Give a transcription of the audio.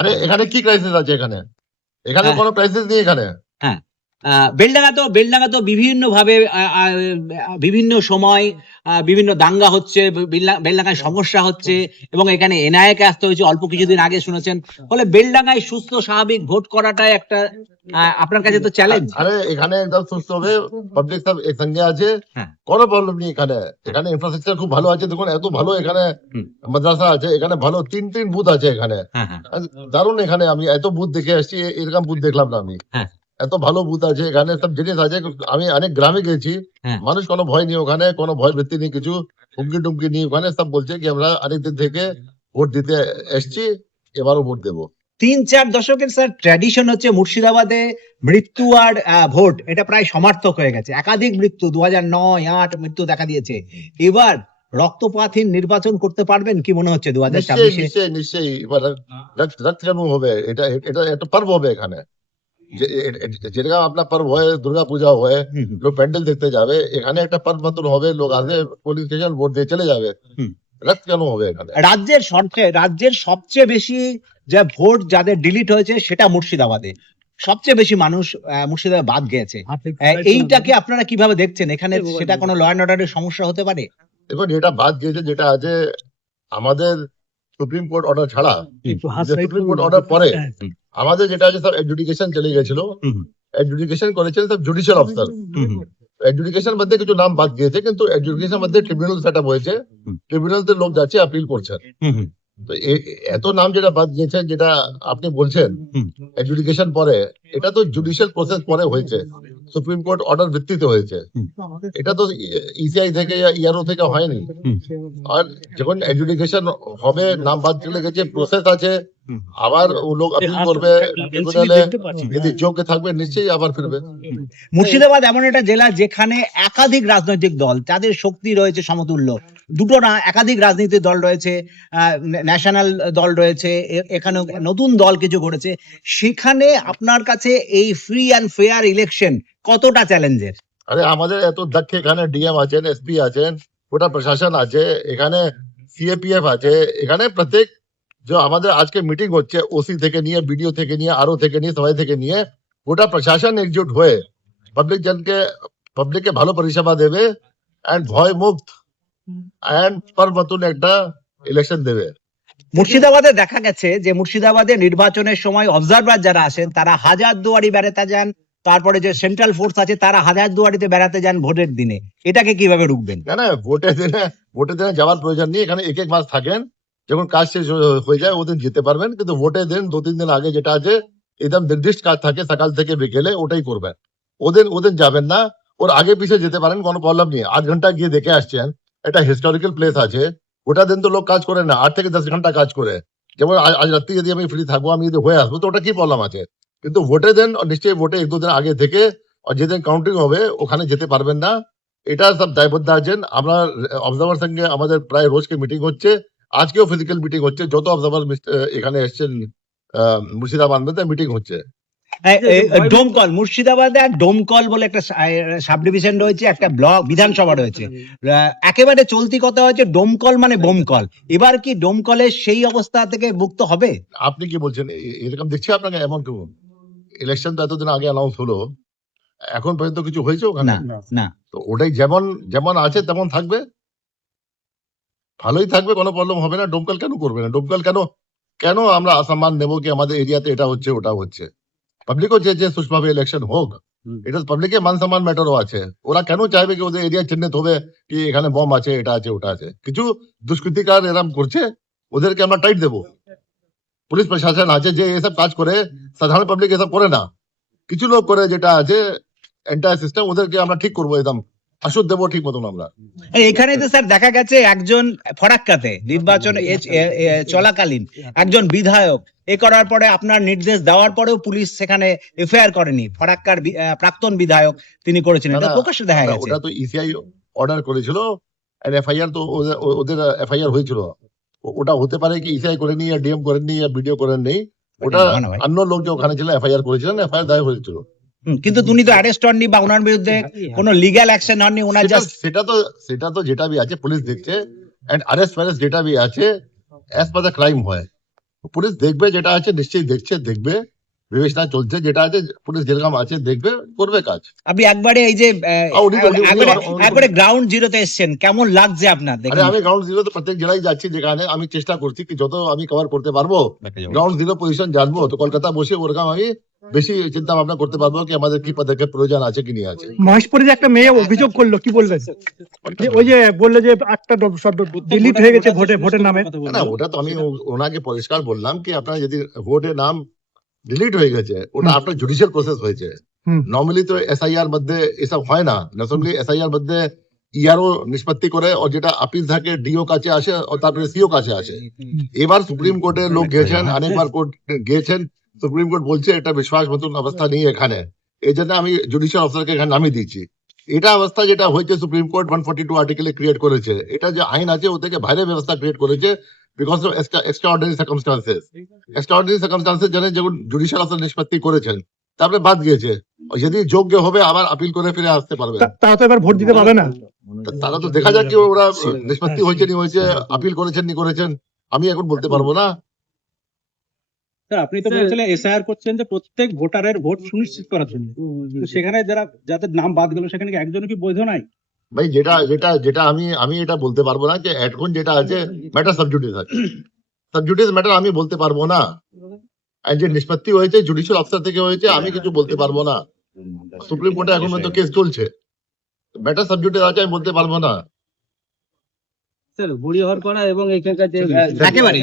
আরে এখানে কি ক্রাইসিস আছে? এখানে এখানে হ্যাঁ কোনো ক্রাইসিস নেই এখানে। হ্যাঁ বেলডাঙ্গা তো বিভিন্ন ভাবে বিভিন্ন সময় বিভিন্ন দাঙ্গা হচ্ছে, বেলডাঙ্গায় সমস্যা হচ্ছে এবং এখানে এনআইএ কে আসতে হয়েছে অল্প কিছুদিন আগে শুনেছেন। ফলে বেলডাঙ্গায় সুস্থ স্বাভাবিক ভোট করাটাই একটা আপনার কাছে তো চ্যালেঞ্জ। আরে এখানে একদম সুস্থ হবে, পাবলিক সব একসঙ্গে আছে, হ্যাঁ কোনো প্রবলেম নেই এখানে। এখানে ইনফ্রাস্ট্রাকচার খুব ভালো আছে, দেখুন এত ভালো এখানে হুম, মাদ্রাসা আছে, এখানে ভালো তিন বুথ আছে এখানে। হ্যাঁ হ্যাঁ আর দারুণ, এখানে আমি এত বুথ দেখে আসছি, এরকম বুথ দেখলাম না আমি। হ্যাঁ এত ভালো বুথ আছে এখানে, সব জিনিস আছে। আমি অনেক গ্রামে গেছি, হ্যাঁ মানুষ কোনো ভয় নেই ওখানে, কোনো ভয় ভীতি নেই, কিছু হুমকি টুমকি নেই ওখানে। সব বলছে কি আমরা অনেকদিন থেকে ভোট দিতে এসছি, এবারও ভোট দেবো। 3-4 দশকের স্যার ট্র্যাডিশন হচ্ছে মুর্শিদাবাদে মৃত্যু আর ভোট এটা প্রায় সমার্থক হয়ে গেছে। একাধিক মৃত্যু 2009-8 মৃত্যু দেখা দিয়েছে। এবার রক্তপাতহীন নির্বাচন করতে পারবেন কি মনে হচ্ছে নিশ্চয়ই 2026-এ? নিশ্চয়ই নিশ্চয়ই, এবার রক্তদান হবে। এটা এটা একটা पर्व হবে এখানে, যেটা আপনার पर्व হয়, দুর্গা পূজা হয়, হুম হুম লোক প্যান্ডেল দেখতে যাবে, এখানে একটা पर्व মতন হবে, লোক আসবে পুলিশ স্টেশন ভোট দিয়ে চলে যাবে। হুম। রক্তদান হবে এখানে। রাজ্যের সবচেয়ে বেশি যে ভোট যাদের ডিলিট হয়েছে সেটা মুর্শিদাবাদে। সবচেয়ে বেশি মানুষ মুর্শিদাবাদে বাদ গেছে। এইটাকে আপনারা কিভাবে দেখছেন? এখানে সেটা কোনো ল অ্যান্ড অর্ডারের সমস্যা হতে পারে? দেখুন, যেটা বাদ গিয়েছে, যেটা আছে আমাদের সুপ্রিম কোর্ট অর্ডার ছাড়া, যে সুপ্রিম কোর্ট অর্ডার পরে হুম আমাদের যেটা আছে সব এডজুডিকেশন চলে গেছিল। হুম এডজুডিকেশন করেছিল সব জুডিশিয়াল অফিসার। হুম হুম এডজুডিকেশন মধ্যে কিছু নাম বাদ গিয়েছে, কিন্তু এডজুডিকেশন মধ্যে ট্রিবিউনাল সেট আপ হয়েছে, হুম ট্রিবিউনালতে লোক যাচ্ছে, আপিল করছেন। হুম হুম তো এত নাম যেটা বাদ গিয়েছে, যেটা আপনি বলছেন হুম এডজুডিকেশন পরে, এটা তো জুডিশিয়াল প্রসেস পরে হয়েছে, সুপ্রিম কোর্ট অর্ডার ভিত্তিতে হয়েছে। এটা তো ইসিআই থেকে या ইআরও থেকে হয়নি। হুম আর যখন এডজুডিকেশন হবে, নাম বাদ চলে গেছে, প্রসেস আছে, হুম আবার ও লোক আপিল করবে ট্রিবিউনালে, যদি যোগ্য থাকবে নিশ্চয়ই আবার ফিরবে। মুর্শিদাবাদ এমন একটা জেলা যেখানে একাধিক রাজনৈতিক দল, তাদের শক্তি রয়েছে সমতুল্য। দুটো না, একাধিক রাজনৈতিক দল রয়েছে, ন্যাশনাল দল রয়েছে, এখানে নতুন দল কিছু করেছে। সেখানে আপনার কাছে এই ফ্রি অ্যান্ড ফেয়ার ইলেকশন কতটা চ্যালেঞ্জের? আরে আমাদের এত দক্ষ, এখানে ডিএম আছেন, এসপি আছেন, গোটা প্রশাসন আছে, এখানে সিএপিএফ আছে, এখানে প্রত্যেক যে আমাদের আজকে মিটিং হচ্ছে, ওসি থেকে নিয়ে, বিডিও থেকে নিয়ে, আরও থেকে নিয়ে, সবাই থেকে নিয়ে, গোটা প্রশাসন একজুট হয়ে পাবলিককে ভালো পরিষেবা দেবে, এন্ড ভয় মুক্ত এন্ড নতুন একটা ইলেকশন দেবে। মুর্শিদাবাদে দেখা গেছে যে মুর্শিদাবাদে নির্বাচনের সময় অবজারভার যারা আসেন তারা হাজারদুয়ারি বেড়াতে যান, তারপরে যে সেন্ট্রাল ফোর্স আছে তারা হাজারদুয়ারিতে বেড়াতে যান ভোটের দিনে। এটাকে কিভাবে রুখবেন? না না, ভোটের দিনে যাওয়ার প্রয়োজন নেই, এখানে এক মাস থাকেন, যখন কাজ শেষ হয়ে যায় ওদিন যেতে পারবেন। কিন্তু ভোটের দিন 2-3 দিন আগে যেটা আছে, একদম নির্দিষ্ট কাজ থাকে সকাল থেকে বিকেলে, ওটাই করবেন। ওদিন যাবেন না, ওর আগে পিছিয়ে যেতে পারেন, কোনো প্রবলেম নেই। 8 ঘন্টা গিয়ে দেখে আসছেন, একটা হিস্টোরিক্যাল প্লেস আছে, ওটা দিন তো লোক কাজ করে না, 8 থেকে 10 ঘন্টা কাজ করে। যেমন আজ রাত্রি যদি আমি ফ্রি থাকবো, আমি যদি হয়ে আসবো, তো ওটা কি প্রবলেম আছে? কিন্তু ভোটের দিন নিশ্চয়ই ভোটে 1-2 দিন আগে থেকে, আর যেদিন কাউন্টিং হবে ওখানে যেতে পারবেন না। এটা সব দায়বদ্ধ আছেন। আমরা অবজারভার সঙ্গে আমাদের প্রায় রোজকে মিটিং হচ্ছে, আজকেও ফিজিক্যাল মিটিং হচ্ছে, যত অবজারভার এখানে এসছেন মুর্শিদাবাদ মধ্যে মিটিং হচ্ছে। ডোমকল, মুর্শিদাবাদে আর ডোমকল বলে একটা সাব ডিভিশন রয়েছে, একটা ব্লক বিধানসভা রয়েছে। একেবারে চলতি কথা হচ্ছে ডোমকল মানে বোমকল। এবার কি ডোমকলের সেই অবস্থা থেকে মুক্ত হবে? আপনি কি বলছেন? এরকম দেখছি আপনাকে এমন কেউ? ইলেকশন তো এতদিন আগে অ্যানাউন্স হলো, এখন পর্যন্ত কিছু হয়েছে ওখানে? না না। তো ওটাই যেমন আছে তেমন থাকবে, ভালোই থাকবে, কোনো প্রবলেম হবে না। ডোমকল কেন করবে না? ডোমকল কেন কেন আমরা অসম্মান নেবো কি আমাদের এরিয়াতে এটা হচ্ছে ওটা হচ্ছে? পাবলিকও চেয়েছে সুষ্ঠুভাবে ইলেকশন হোক, এটা পাবলিকের মান সম্মান ম্যাটারও আছে। ওরা কেন চাইবে কি ওদের এরিয়া চিহ্নিত হবে কি এখানে বম আছে, এটা আছে, ওটা আছে? কিছু দুষ্কৃতিকার এরম করছে, ওদেরকে আমরা টাইট দেবো। পুলিশ প্রশাসন আছে যে এসব কাজ করে, সাধারণ পাবলিক এসব করে না। কিছু লোক করে, যেটা আছে এন্টায়ার সিস্টেম, ওদেরকে আমরা ঠিক করবো, একদম আসুদ দেবো ঠিক মতন আমরা। এখানে তো স্যার দেখা গেছে একজন ফরাক্কাতে নির্বাচন চলাকালীন একজন বিধায়ক এ করার পরে আপনার নির্দেশ দেওয়ার পরেও পুলিশ সেখানে এফআইআর করেনি। ফরাক্কার প্রাক্তন বিধায়ক তিনি করেছিলেন, এটা প্রকাশ্যে দেখা গেছে। ওটা তো ইসিআই অর্ডার করেছিল, এফআইআর তো ওদের এফআইআর হয়েছিল। ওটা হতে পারে কি ইসিআই করেনি, আর ডিএম করেননি, আর বিডিও করেন নেই, ওটা অন্য লোক যে ওখানে ছিল এফআইআর করেছিলেন, এফআইআর দায়ের হয়েছিল। কিন্তু তিনি তো অ্যারেস্ট হননি বা ওনার বিরুদ্ধে কোনো লিগ্যাল অ্যাকশন হননি, ওনার জাস্ট সেটা তো যেটা भी আছে পুলিশ দেখছে, এন্ড অ্যারেস্ট ফ্যারেস্ট যেটা भी আছে অ্যাজ পার দ্য ক্রাইম হয়, পুলিশ দেখবে, যেটা আছে নিশ্চয়ই দেখছে, দেখবে, বিবেচনা চলছে, যেটা আছে পুলিশ যেরকম আছে দেখবে, করবে কাজ। আপনি একবারে এই যে একবারে গ্রাউন্ড জিরোতে এসেছেন, কেমন লাগছে আপনার আরে দেখে? আমি গ্রাউন্ড জিরো তো প্রত্যেক জেলায় যাচ্ছি, যেখানে আমি চেষ্টা করছি কি যত আমি কভার করতে পারবো গ্রাউন্ড জিরো পজিশন জানবো, তো কলকাতা বসে ওরকম আমি বেশি চিন্তা ভাবনা করতে পারবো কি আমাদের কি পদক্ষেপ প্রয়োজন আছে কি নিয়ে আছে। মহেশপুরে যে একটা মেয়ে অভিযোগ করলো, কি বলবেন? যে ওই যে বললো যে 8টা ডিলিট হয়ে গেছে ভোটের নামে। না ওটা তো আমি ওনাকে পরিষ্কার বললাম কি আপনার যদি ভোটের নাম ডিলিট হয়ে গেছে ওটা আপনার জুডিশিয়াল প্রসেস হয়েছে। নর্মালি তো এসআইআর মধ্যে এসব হয় না, নর্মালি এসআইআর মধ্যে ইআরও নিষ্পত্তি করে ও যেটা আপিল থাকে ডিও কাছে আসে ও তারপরে সিও কাছে আসে। এবার সুপ্রিম কোর্টে লোক গেছেন, অনেকবার কোর্ট গিয়েছেন, সুপ্রিম কোর্ট বলছে এটা বিশ্বাস মতন অবস্থা নেই এখানে, এই জন্য আমি জুডিশিয়াল অফিসারকে এখানে নামিয়ে দিচ্ছি। এটা অবস্থা যেটা হয়েছে সুপ্রিম কোর্ট 142 আর্টিকেলে ক্রিয়েট করেছে, এটা যে আইন আছে ও থেকে বাইরে ব্যবস্থা ক্রিয়েট করেছে because of extraordinary circumstances. Extraordinary circumstances জন্য যখন জুডিশিয়াল অফিসার নিষ্পত্তি করেছেন তারপরে বাদ গিয়েছে, যদি যোগ্য হবে আবার আপিল করে ফিরে আসতে পারবে। তারা তো এবার ভোট দিতে পারবে না। তারা তো দেখা যাক কি ওরা নিষ্পত্তি হয়েছে নি হয়েছে, আপিল করেছেন নি করেছেন, আমি এখন বলতে পারবো না। স্যার আপনি তো বলছিলেন এসআইআর করছেন যে প্রত্যেক ভোটারের ভোট সুনিশ্চিত করার জন্য, তো সেখানে যারা যাদের নাম বাদ গেল সেখানে কি একজনও কি বৈধ নাই? ভাই যেটা যেটা যেটা আমি এটা বলতে পারবো না যে এখন যেটা আছে ম্যাটার সাবজুডিস আছে, সাবজুডিস ম্যাটার আমি বলতে পারবো না। আর যে নিষ্পত্তি হয়েছে জুডিশিয়াল অফিসার থেকে হয়েছে আমি কিছু বলতে পারবো না, সুপ্রিম কোর্টে এখন পর্যন্ত কেস চলছে, ম্যাটার সাবজুডিস আছে আমি বলতে পারবো না। স্যার বুড়ি হওয়ার করা এবং এখানকার যে একেবারে